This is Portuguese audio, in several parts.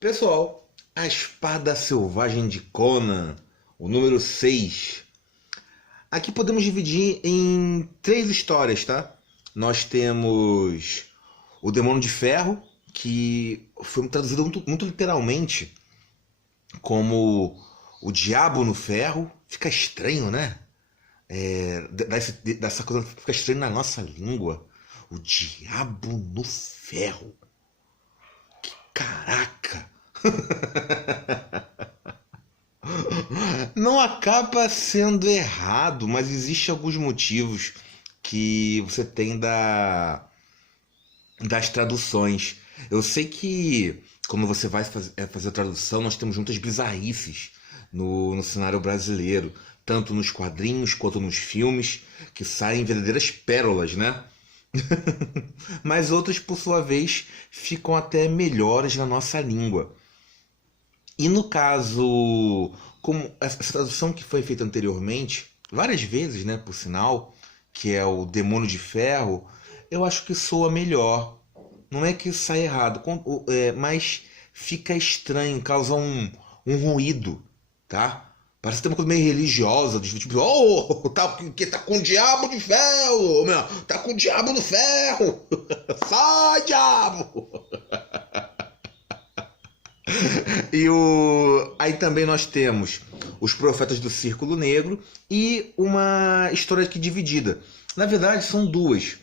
Pessoal, a Espada Selvagem de Conan, o número 6. Aqui podemos dividir em três histórias, tá? Nós temos o Demônio de Ferro, que foi traduzido muito literalmente como o Diabo no Ferro. Fica estranho, né? Dessa coisa fica estranho na nossa língua. O Diabo no Ferro. Caraca! Não acaba sendo errado, mas existe alguns motivos que você tem das traduções. Eu sei que quando você vai fazer a tradução, nós temos muitas bizarrices no cenário brasileiro, tanto nos quadrinhos quanto nos filmes, que saem verdadeiras pérolas, né? Mas outras, por sua vez, ficam até melhores na nossa língua. E no caso, como essa tradução que foi feita anteriormente, várias vezes, né, por sinal, que é o Demônio de Ferro, eu acho que soa melhor. Não é que sai errado, mas fica estranho, causa um ruído, tá? Parece ter uma coisa meio religiosa, tipo, tá com o diabo de ferro, meu, tá com o diabo no ferro, sai, diabo! Aí também nós temos os Profetas do Círculo Negro e uma história aqui dividida. Na verdade, são duas.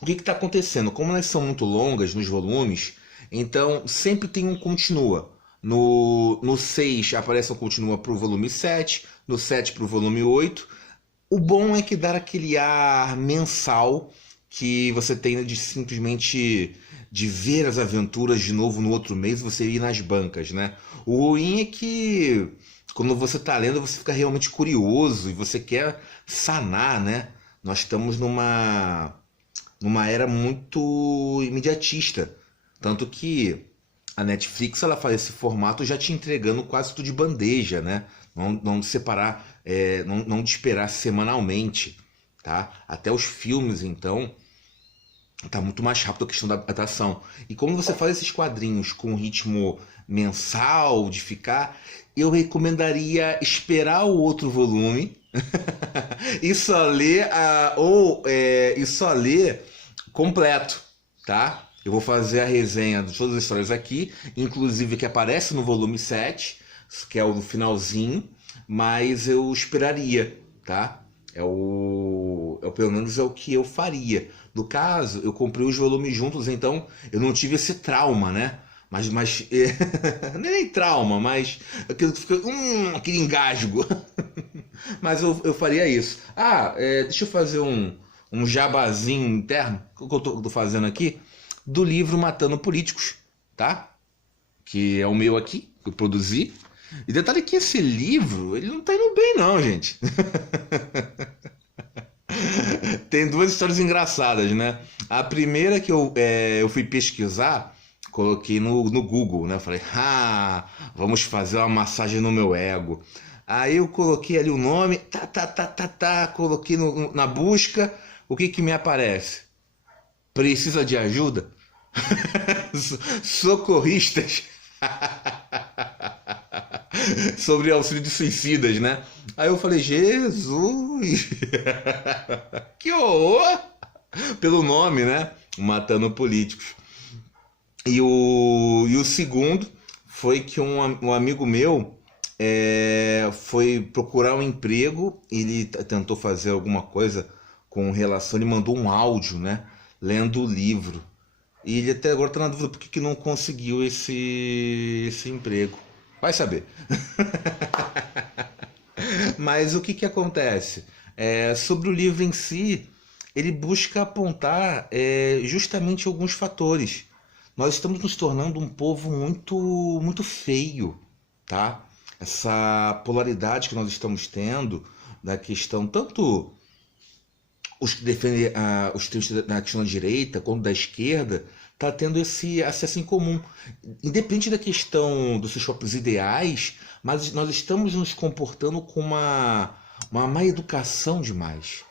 O que está acontecendo? Como elas são muito longas nos volumes, então sempre tem um continua. No 6 aparece um continua para o volume 7, no 7 para o volume 8. O bom é que dá aquele ar mensal que você tem de simplesmente de ver as aventuras de novo no outro mês e você ir nas bancas, né? O ruim é que quando você está lendo você fica realmente curioso e você quer sanar, né? Nós estamos numa era muito imediatista, tanto que a Netflix ela faz esse formato já te entregando quase tudo de bandeja, né? Não separar, não de esperar semanalmente, tá? Até os filmes, então, tá muito mais rápido a questão da adaptação. E como você faz esses quadrinhos com ritmo mensal, de ficar, eu recomendaria esperar o outro volume e só ler completo, tá? Eu vou fazer a resenha de todas as histórias aqui, inclusive que aparece no volume 7, que é o do finalzinho, mas eu esperaria, tá? Pelo menos é o que eu faria. No caso, eu comprei os volumes juntos, então eu não tive esse trauma, né? Mas não é nem trauma, mas aquele engasgo. Mas eu faria isso. Deixa eu fazer um jabazinho interno, que eu tô fazendo aqui, do livro Matando Políticos, tá? Que é o meu aqui, que eu produzi. E detalhe que esse livro, ele não tá indo bem não, gente. Tem duas histórias engraçadas, né? A primeira que eu fui pesquisar, coloquei no Google, né? Eu falei, vamos fazer uma massagem no meu ego. Aí eu coloquei ali o nome, coloquei na busca, o que me aparece? Precisa de ajuda? Socorristas sobre auxílio de suicidas, né? Aí eu falei, Jesus, que horror! Pelo nome, né? Matando Políticos. E o segundo foi que um amigo meu foi procurar um emprego, ele tentou fazer alguma coisa com relação, ele mandou um áudio, né? Lendo o livro. E ele até agora está na dúvida por que não conseguiu esse emprego. Vai saber. Mas o que acontece? Sobre o livro em si, ele busca apontar justamente alguns fatores. Nós estamos nos tornando um povo muito, muito feio, tá? Essa polaridade que nós estamos tendo da questão, tanto os que defendem os termos da questão da direita quanto da esquerda, está tendo esse acesso em comum. Independente da questão dos seus próprios ideais, mas nós estamos nos comportando com uma má educação demais.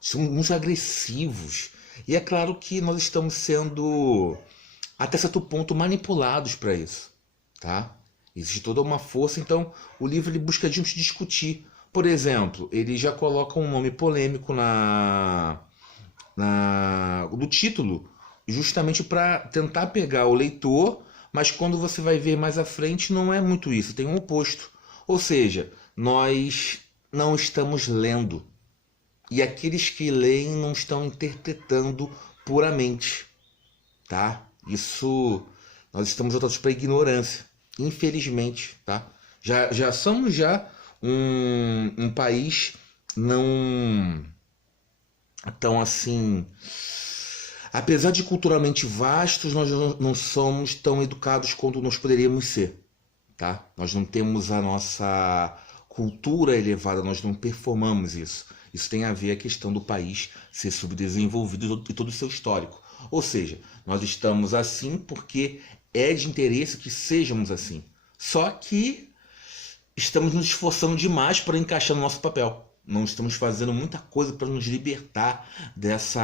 Somos muito agressivos. E é claro que nós estamos sendo, até certo ponto, manipulados para isso. tá? Existe toda uma força, então o livro ele busca discutir. Por exemplo, ele já coloca um nome polêmico no título, justamente para tentar pegar o leitor, mas quando você vai ver mais à frente não é muito isso, tem um oposto. Ou seja, nós não estamos lendo. E aqueles que leem não estão interpretando puramente, tá? Isso, nós estamos voltados para a ignorância, infelizmente, tá? Já somos um país não tão assim... Apesar de culturalmente vastos, nós não somos tão educados quanto nós poderíamos ser, tá? Nós não temos a nossa cultura elevada, nós não performamos isso. Isso tem a ver com a questão do país ser subdesenvolvido e todo o seu histórico. Ou seja, nós estamos assim porque é de interesse que sejamos assim. Só que estamos nos esforçando demais para encaixar no nosso papel. Não estamos fazendo muita coisa para nos libertar dessas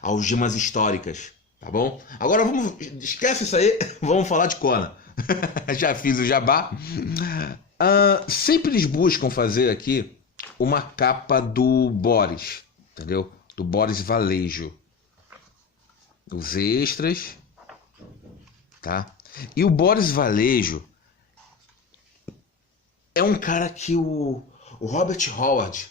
algemas históricas, tá bom? Agora vamos, esquece isso aí, vamos falar de Conan. Já fiz o jabá. Sempre eles buscam fazer aqui uma capa do Boris, entendeu? Do Boris Vallejo. Os extras, tá? E o Boris Vallejo é um cara que o Robert Howard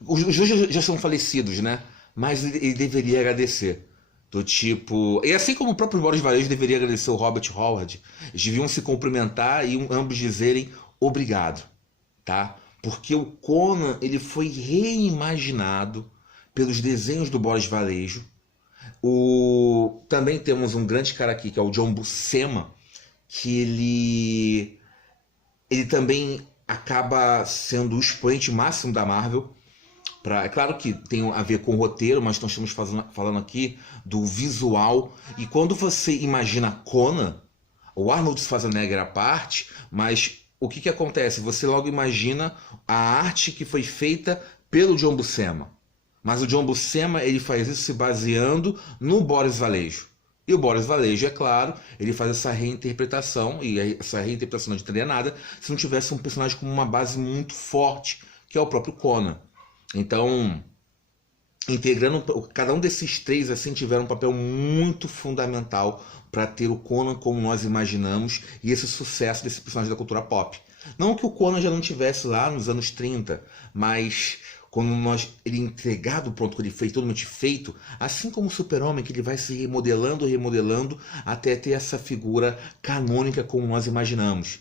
os dois já são falecidos, né? Mas ele deveria agradecer. Do tipo... E assim como o próprio Boris Vallejo deveria agradecer o Robert Howard, eles deviam se cumprimentar e ambos dizerem obrigado, tá? Porque o Conan, ele foi reimaginado pelos desenhos do Boris Vallejo. Também temos um grande cara aqui, que é o John Buscema, que ele também acaba sendo o expoente máximo da Marvel. É claro que tem a ver com o roteiro, mas nós estamos falando aqui do visual. E quando você imagina Conan, o Arnold Schwarzenegger à parte, mas o que acontece? Você logo imagina a arte que foi feita pelo John Buscema. Mas o John Buscema ele faz isso se baseando no Boris Vallejo. E o Boris Vallejo, é claro, ele faz essa reinterpretação, e essa reinterpretação não adiantaria nada se não tivesse um personagem com uma base muito forte, que é o próprio Conan. Então, integrando cada um desses três assim tiveram um papel muito fundamental para ter o Conan como nós imaginamos e esse sucesso desse personagem da cultura pop. Não que o Conan já não tivesse lá nos anos 30, mas quando ele entregado pronto, quando ele foi totalmente feito, assim como o Super-Homem, que ele vai se remodelando até ter essa figura canônica como nós imaginamos.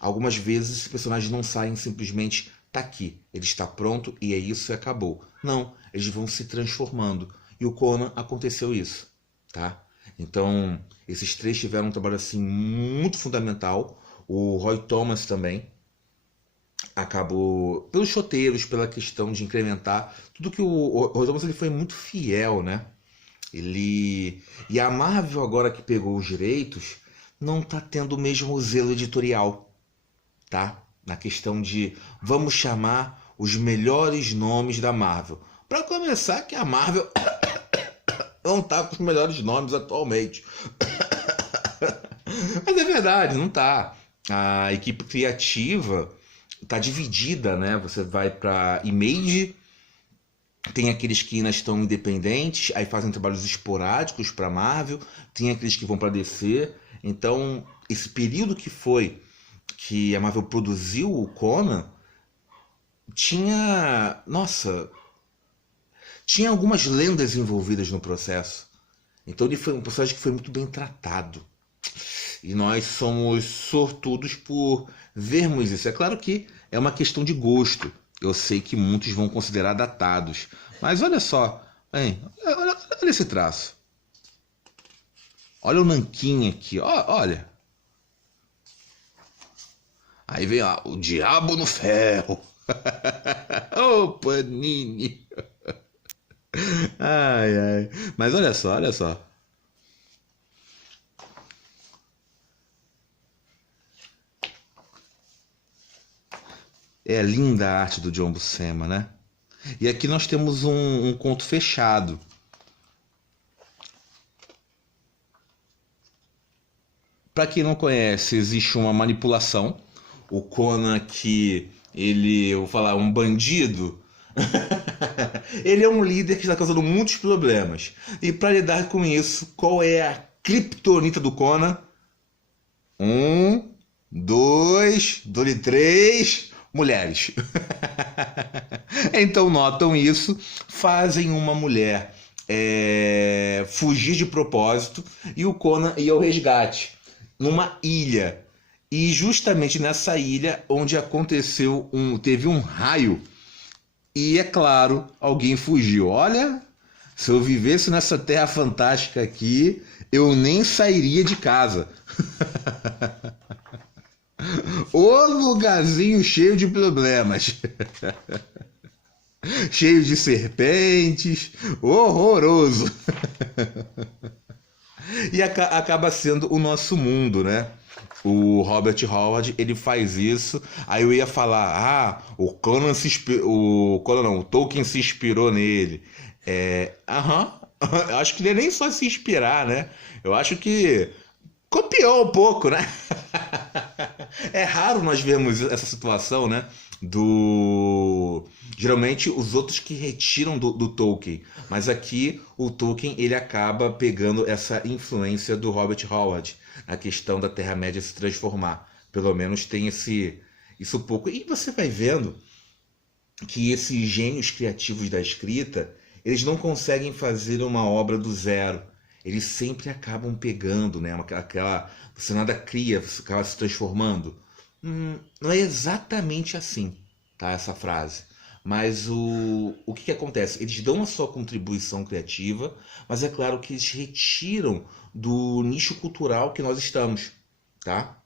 Algumas vezes os personagens não saem simplesmente tá aqui, ele está pronto e é isso e acabou. Não, eles vão se transformando. E o Conan aconteceu isso, tá? Então, esses três tiveram um trabalho assim muito fundamental. O Roy Thomas também acabou pelos choteiros, pela questão de incrementar tudo que o Roy Thomas ele foi muito fiel, né? E a Marvel agora que pegou os direitos não tá tendo o mesmo zelo editorial, tá? Na questão de vamos chamar os melhores nomes da Marvel. Para começar, que a Marvel não tá com os melhores nomes atualmente. Mas é verdade, não tá. A equipe criativa tá dividida, né? Você vai para Image, tem aqueles que ainda estão independentes, aí fazem trabalhos esporádicos para Marvel, tem aqueles que vão para DC. Então, esse período que a Marvel produziu o Conan, tinha algumas lendas envolvidas no processo. Então ele foi um personagem que foi muito bem tratado. E nós somos sortudos por vermos isso. É claro que é uma questão de gosto. Eu sei que muitos vão considerar datados. Mas olha só, hein? Olha esse traço. Olha o nanquim aqui, olha. Aí vem o Diabo no Ferro. Ô, Panini. Ai, ai. Mas olha só, olha só. É linda a arte do John Buscema, né? E aqui nós temos um conto fechado. Para quem não conhece, existe uma manipulação. O Conan que ele, eu vou falar, um bandido. Ele é um líder que está causando muitos problemas. E para lidar com isso, qual é a criptonita do Conan? Um, dois, dole três, mulheres. Então notam isso, fazem uma mulher fugir de propósito e o Conan ia ao resgate numa ilha. E justamente nessa ilha onde teve um raio e é claro, alguém fugiu. Olha, se eu vivesse nessa terra fantástica aqui, eu nem sairia de casa. O lugarzinho cheio de problemas. Cheio de serpentes, horroroso. E acaba sendo o nosso mundo, né? O Robert Howard, ele faz isso. Aí eu ia falar, o Conan o Tolkien se inspirou nele. Eu acho que ele nem só se inspirar, né? Eu acho que copiou um pouco, né? É raro nós vermos essa situação, né? Geralmente os outros que retiram do Tolkien, mas aqui o Tolkien ele acaba pegando essa influência do Robert Howard na questão da Terra-média se transformar. Pelo menos tem isso pouco. E você vai vendo que esses gênios criativos da escrita, eles não conseguem fazer uma obra do zero. Eles sempre acabam pegando, né? Você nada cria, você acaba se transformando. Não é exatamente assim, tá? Essa frase. Mas o que acontece? Eles dão a sua contribuição criativa, mas é claro que eles retiram do nicho cultural que nós estamos, tá?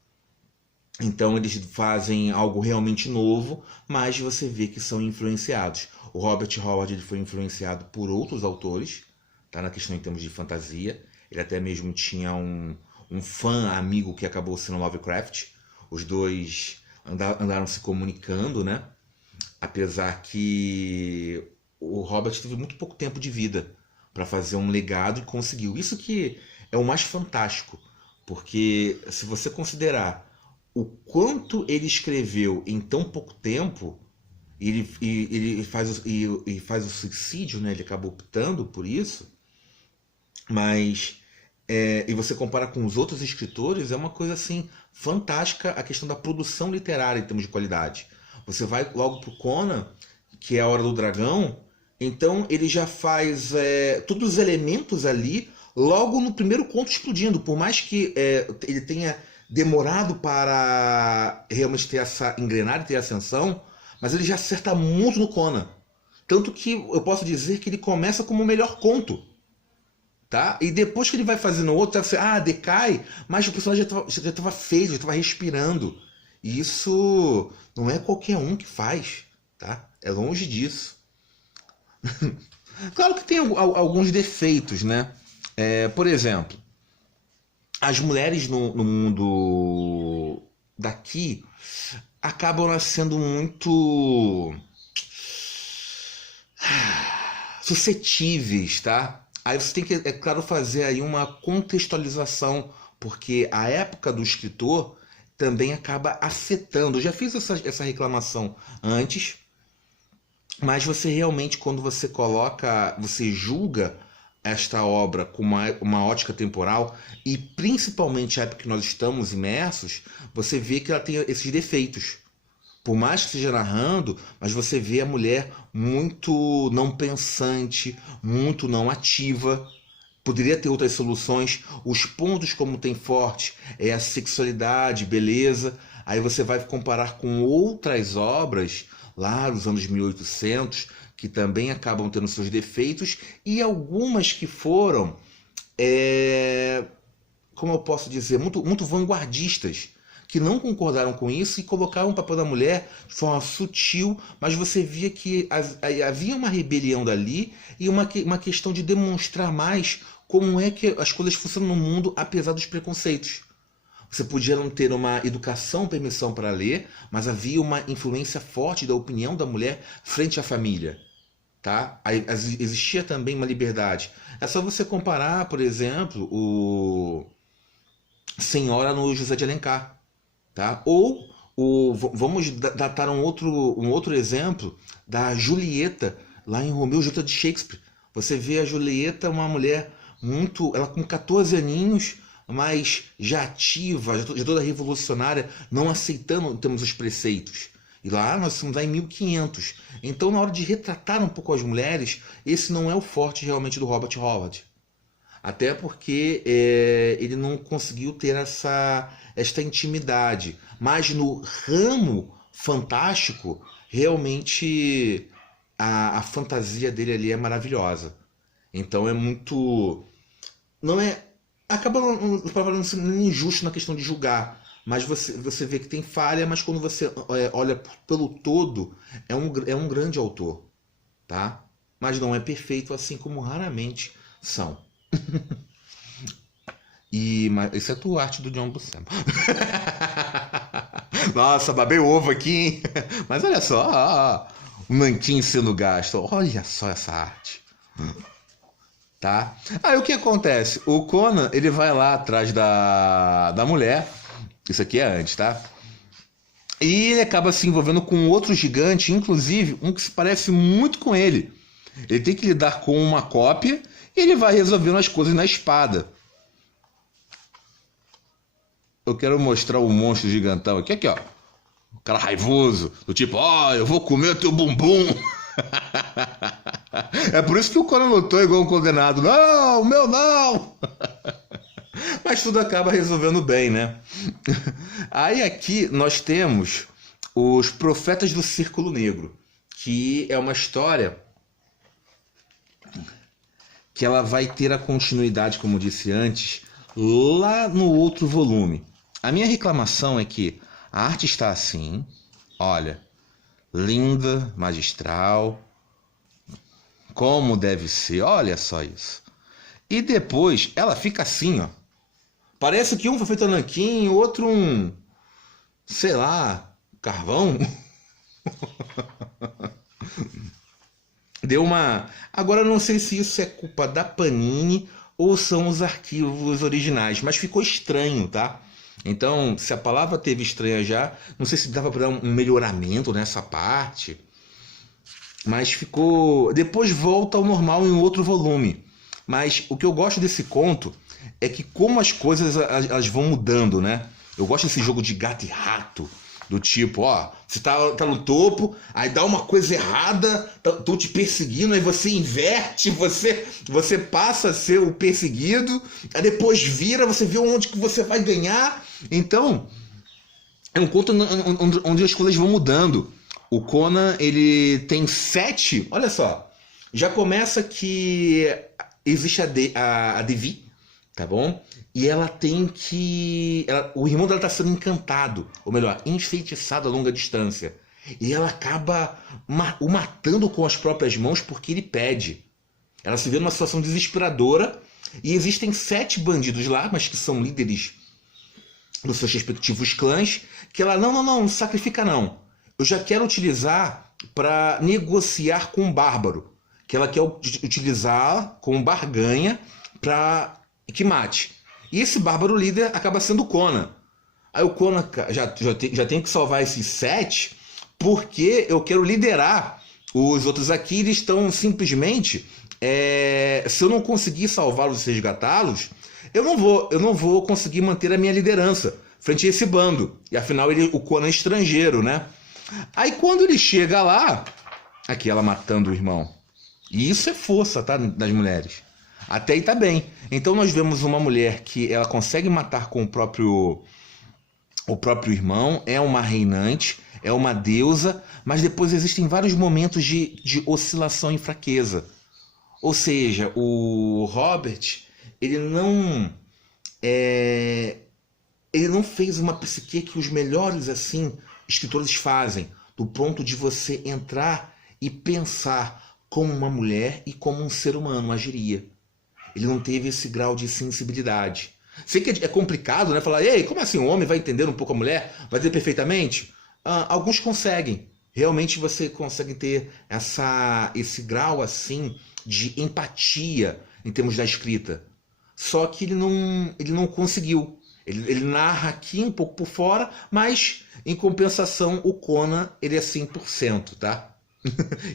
Então eles fazem algo realmente novo, mas você vê que são influenciados. O Robert Howard ele foi influenciado por outros autores, tá? Na questão em termos de fantasia. Ele até mesmo tinha um fã amigo que acabou sendo Lovecraft. Os dois andaram se comunicando, né? Apesar que o Robert teve muito pouco tempo de vida para fazer um legado e conseguiu. Isso que é o mais fantástico, porque se você considerar o quanto ele escreveu em tão pouco tempo, ele faz o suicídio, né? Ele acabou optando por isso, mas e você compara com os outros escritores, é uma coisa assim fantástica a questão da produção literária em termos de qualidade. Você vai logo pro Conan, que é a Hora do Dragão, então ele já faz todos os elementos ali logo no primeiro conto explodindo, por mais que ele tenha demorado para realmente ter essa engrenagem, ter ascensão, mas ele já acerta muito no Conan. Tanto que eu posso dizer que ele começa como o melhor conto. Tá? E depois que ele vai fazendo outro, você, decai, mas o personagem já estava feio, já estava respirando. E isso não é qualquer um que faz, tá? É longe disso. Claro que tem alguns defeitos, né? Por exemplo, as mulheres no mundo daqui acabam sendo muito suscetíveis, tá? Aí você tem que, é claro, fazer aí uma contextualização, porque a época do escritor também acaba afetando. Eu já fiz essa reclamação antes, mas você realmente, quando você julga esta obra com uma ótica temporal, e principalmente a época que nós estamos imersos, você vê que ela tem esses defeitos. Por mais que esteja narrando, mas você vê a mulher muito não pensante, muito não ativa. Poderia ter outras soluções. Os pontos como tem forte é a sexualidade, beleza. Aí você vai comparar com outras obras lá dos anos 1800, que também acabam tendo seus defeitos, e algumas que foram, como eu posso dizer, muito vanguardistas, que não concordaram com isso e colocaram o papel da mulher de forma sutil, mas você via que havia uma rebelião dali e uma questão de demonstrar mais como é que as coisas funcionam no mundo apesar dos preconceitos. Você podia não ter uma educação, permissão para ler, mas havia uma influência forte da opinião da mulher frente à família. Tá? Existia também uma liberdade. É só você comparar, por exemplo, senhora no José de Alencar, tá? Ou vamos datar um outro exemplo da Julieta, lá em Romeu e Julieta de Shakespeare. Você vê a Julieta, uma mulher muito... Ela com 14 aninhos, mas já ativa, já toda revolucionária, não aceitando temos os preceitos. E lá nós estamos lá em 1500. Então, na hora de retratar um pouco as mulheres, esse não é o forte realmente do Robert Howard. Até porque ele não conseguiu ter esta intimidade. Mas no ramo fantástico, realmente a fantasia dele ali é maravilhosa. Então é muito... Não é... Acaba não sendo injusto na questão de julgar. Mas você vê que tem falha, mas quando você olha pelo todo, é um grande autor. Tá? Mas não é perfeito, assim como raramente são. Mas isso é tua arte do John Buscema. Nossa, babei o ovo aqui, hein? Mas olha só, o nanquim sendo gasto. Olha só essa arte. Tá? Aí o que acontece? O Conan, ele vai lá atrás da mulher. Isso aqui é antes, tá? E ele acaba se envolvendo com outro gigante, inclusive um que se parece muito com ele. Ele tem que lidar com uma cópia e ele vai resolvendo as coisas na espada. Eu quero mostrar o monstro gigantão aqui, ó. O cara raivoso, do tipo, eu vou comer o teu bumbum. É por isso que o Conan lutou igual um condenado. Não, o meu não. Mas tudo acaba resolvendo bem, né? Aí aqui nós temos os Profetas do Círculo Negro, que é uma história que ela vai ter a continuidade, como eu disse antes, lá no outro volume. A minha reclamação é que a arte está assim, olha, linda, magistral, como deve ser, olha só isso. E depois ela fica assim, ó. Parece que um foi feito nanquim, o outro sei lá, carvão. Deu uma... Agora eu não sei se isso é culpa da Panini ou são os arquivos originais, mas ficou estranho, tá? Então, se a palavra teve estranha já, não sei se dava para dar um melhoramento nessa parte, mas ficou... Depois volta ao normal em outro volume. Mas o que eu gosto desse conto é que como as coisas elas vão mudando, né? Eu gosto desse jogo de gato e rato, do tipo, você tá no topo, aí dá uma coisa errada, estão te perseguindo, aí você inverte, você passa a ser o perseguido, aí depois vira, você vê onde que você vai ganhar. Então, é um conto onde as coisas vão mudando. O Conan, ele tem 7, olha só, já começa que existe a Devi, tá bom? E ela tem que... o irmão dela está sendo encantado, ou melhor, enfeitiçado a longa distância. E ela acaba o matando com as próprias mãos porque ele pede. Ela se vê numa situação desesperadora e existem 7 bandidos lá, mas que são líderes dos seus respectivos clãs, que ela, não sacrifica não. Eu já quero utilizar para negociar com o bárbaro. Que ela quer utilizar como barganha para que mate. E esse bárbaro líder acaba sendo o Conan. Aí o Conan já tem que salvar esses 7 porque eu quero liderar os outros aqui. Eles estão simplesmente... se eu não conseguir salvá-los e resgatá-los, eu não vou conseguir manter a minha liderança frente a esse bando. E afinal o Conan é estrangeiro, né? Aí quando ele chega lá... Aqui ela matando o irmão. E isso é força, tá? Das mulheres. Até aí tá bem. Então nós vemos uma mulher que ela consegue matar com o próprio irmão, é uma reinante, é uma deusa, mas depois existem vários momentos de oscilação e fraqueza. Ou seja, o Robert, ele não fez uma psique que os melhores assim escritores fazem, do ponto de você entrar e pensar como uma mulher e como um ser humano agiria. Ele não teve esse grau de sensibilidade. Sei que é complicado, né? Falar, ei, como assim o homem vai entender um pouco a mulher? Vai dizer perfeitamente? Alguns conseguem. Realmente você consegue ter esse grau assim de empatia em termos da escrita. Só que ele não conseguiu. Ele narra aqui um pouco por fora, mas em compensação o Conan ele é 100%, tá?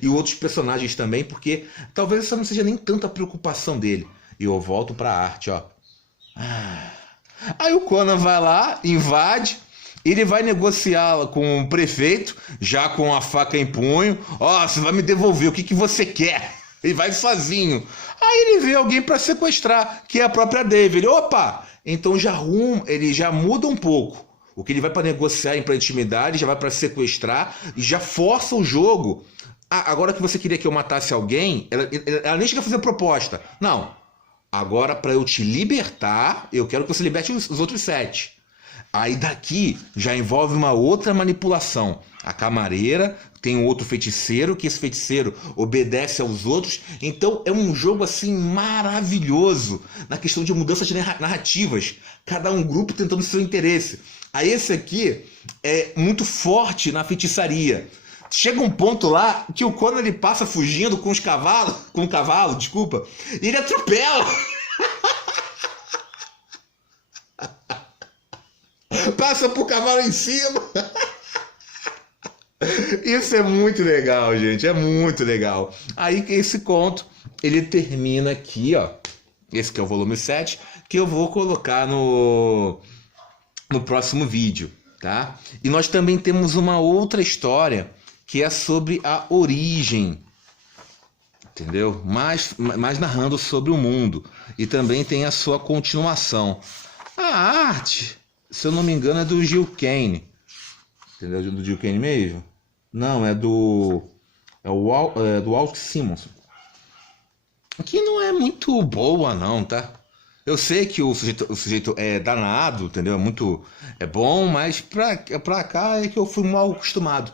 E outros personagens também, porque talvez essa não seja nem tanta preocupação dele. E eu volto pra arte, ó. Aí o Conan vai lá, invade, ele vai negociar com o prefeito, já com a faca em punho. Ó, você vai me devolver, o que você quer? Ele vai sozinho. Aí ele vê alguém para sequestrar, que é a própria David. Opa! Então ele já muda um pouco. O que ele vai para negociar para intimidade, já vai para sequestrar e já força o jogo. Agora que você queria que eu matasse alguém, ela nem chega a fazer proposta. Não. Agora, para eu te libertar, eu quero que você liberte os outros 7. Aí daqui já envolve uma outra manipulação. A camareira tem um outro feiticeiro, que esse feiticeiro obedece aos outros. Então é um jogo assim maravilhoso na questão de mudanças de narrativas. Cada um grupo tentando seu interesse. Aí esse aqui é muito forte na feitiçaria. Chega um ponto lá que o Conan ele passa fugindo com os cavalos, com o cavalo, desculpa, e ele atropela. Passa pro cavalo em cima. Isso é muito legal, gente. É muito legal. Aí esse conto, ele termina aqui, ó. Esse que é o volume 7, que eu vou colocar no próximo vídeo, tá? E nós também temos uma outra história que é sobre a origem, entendeu? Mais narrando sobre o mundo. E também tem a sua continuação. A arte, se eu não me engano, é do Gil Kane. Entendeu? Do Gil Kane mesmo? Não, é do Walt Simonson. Que não é muito boa, não, tá? Eu sei que o sujeito é danado, entendeu? É bom, mas pra cá é que eu fui mal acostumado.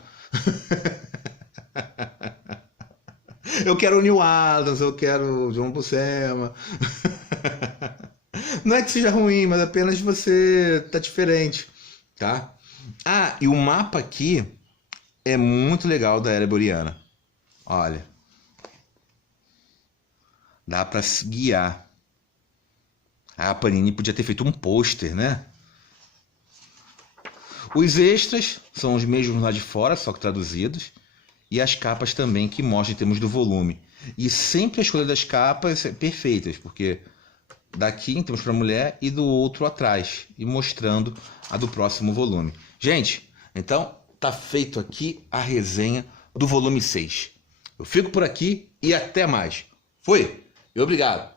Eu quero o Neil Adams, eu quero o John Buscema. Não é que seja ruim, mas apenas você tá diferente, tá? E o mapa aqui é muito legal da Era Boreana. Olha. Dá pra se guiar. A Panini podia ter feito um pôster, né? Os extras são os mesmos lá de fora, só que traduzidos. E as capas também que mostram em termos do volume. E sempre a escolha das capas é perfeitas, porque daqui temos para mulher e do outro atrás. E mostrando a do próximo volume. Gente, então tá feito aqui a resenha do volume 6. Eu fico por aqui e até mais. Fui! E obrigado!